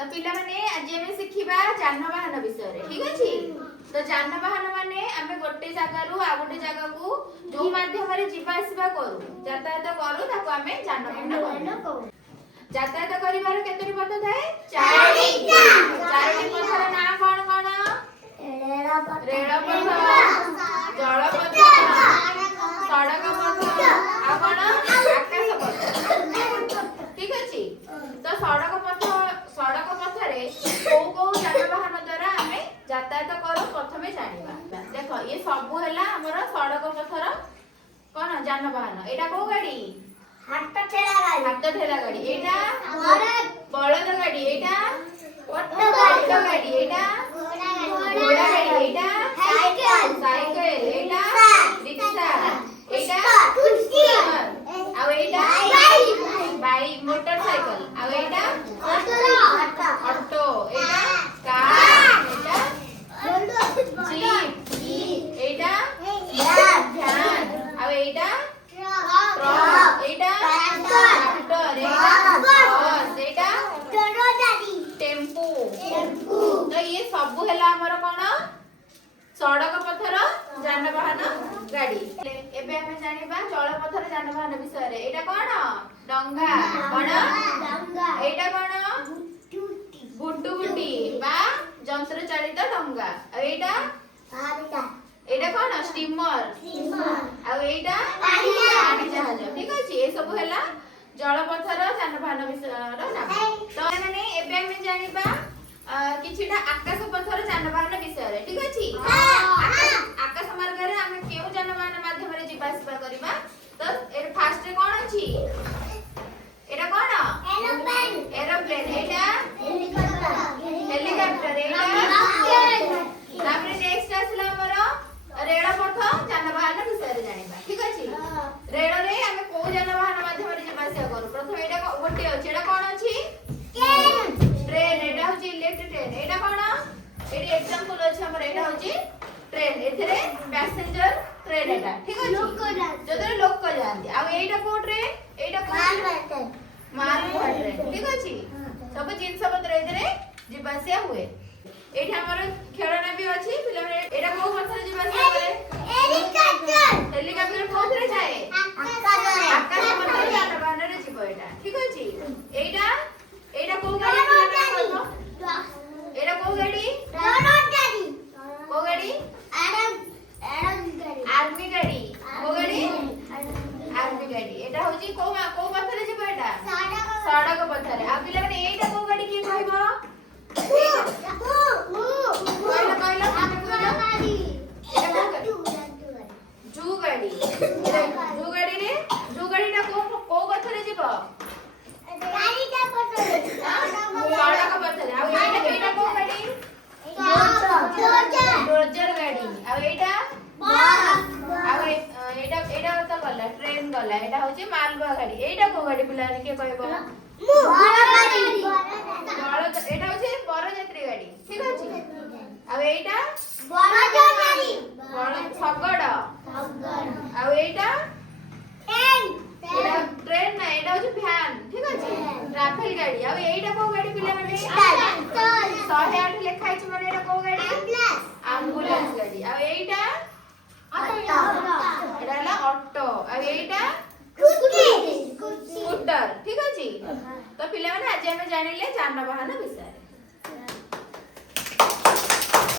तो पिला माने आज आम शिखा जानवाहन विषय ठीक अच्छे। तो जानवाहन माने आम गोटे जगार आ गोटे जगह को जो माध्यम जावासवा करूँ यातायात करूँ ताको आम जानवाहन कहू। यातायात करिवार केतोटी पथ थाए? चारोटी। चारोटी पथर ना कोन कोन? रेलपथ, जलपथ, सड़क पथ आ कोन आकाश पथ ठीक अछि। तो सड़क पथरे को जानवाहन द्वारा आम यातायात करूँ प्रथमे जानिबा। देखो ये सब हैला हमर सड़क पथर कोन जानवाहन। एटा को गाड़ी? हाथ ठेला गाड़ी। एटा बलद गाड़ी। एटा ऑटो गाड़ी। एटा घोड़ा गाड़ी। एटा साइकिल। एटा रिक्शा। एटा स्कूटर। आ एटा बाइक मोटरसाइकिल। आ एटा ऑटो। एटा कार। एटा जीप। एटा वैन। आ एटा ट्रक। एटा ट्रैक्टर। एटा बस। एटा टेम्पू। तो ये सब हैला हमर कोन सड़क पथर जानवाहन गाड़ी। एबे हम जानिबा जल पथर जानवाहन विषय रे। एटा कोन? डंगा। कोन डंगा? एटा कोन? गुड्डुगुड्डी बा यंत्र चालित डंगा। आ एटा एटा कोन? स्टीमर। आ एटा पानी जहाज ठीक अछि। ए सब हैला जल पथर जानवाहन विषय रो नाम। तो माने एबे हम जानिबा किछिटा आकाश पथर जानवाहन विषय रे ठीक अछि। आकाश मार्ग रे हम केउ जानवाहन माध्यम रे जीवासवा करिबा। तो ए फास्ट रे कोन अछि? एटा कोन? एरोप्लेन। एटा हेलीकॉप्टर। एटा तापर नेक्स्ट आसला हमर रेल पथ जानवाहन विषय रे जानिबा ठीक अछि। रेल रे हम को जानवाहन माध्यम रे जीवासवा करू। प्रथम एटा गोटे अछि। एटा कोन अछि? ट्रेन। एटा होची इलेक्ट्रिक ट्रेन। एटा कोन? एटी एग्जांपल अछि हमर। एटा होची ट्रेन। एथरे पैसेंजर ट्रेन एटा ठीक अछि। जदरे लोक जांती। आ एटा को ट्रेन? एटा को मालगाड़ी ट्रेन ठीक अछि। सब जिंस पत्र एथरे जीवासिया हुए। एठी हमर खेळना भी अछि पिला रे। एटा को पथरे जीवासिया करे? हेलीकॉप्टर। हेलीकॉप्टर कोथरे जाए? आकाश पथरे जानवाहन रे जीव एटा ठीक अछि। एटा को गाड़ी पिला कहबो? एटा को गाड़ी? को गाड़ी? आर्मी गाड़ी। को गाड़ी? आर्मी गाड़ी। एटा होची को पथरे जीव एटा? सड़क पथरे। आ पिला माने एटा को गाड़ी के कहबो? जू गाड़ी। जू गाड़ी रे जू गाड़ीटा को पथरे जीव? सड़क पथरे। आ एटा को गाड़ी? डोजर गाड़ी। आ एटा एटा तो गला ट्रेन गला। एटा होची मालगाड़ी गाड़ी। एटा को गाड़ी पिला के कहबो? एटा होची बरयात्री गाड़ी ठीक अछि। आ एटा शगड़। आ एटा ट्रेन ना एटा होची वैन ठीक अछि। ट्रैवल गाड़ी। आ एटा को गाड़ी पिला माने? 108 लेखा अछि माने एटा को गाड़ी? एम्बुलेंस गाड़ी। आ एटा एटा ला ऑटो। आ एटा स्कूटर ठीक अछि। तो पिला माने आज हम जानिले जानवाहन विषय।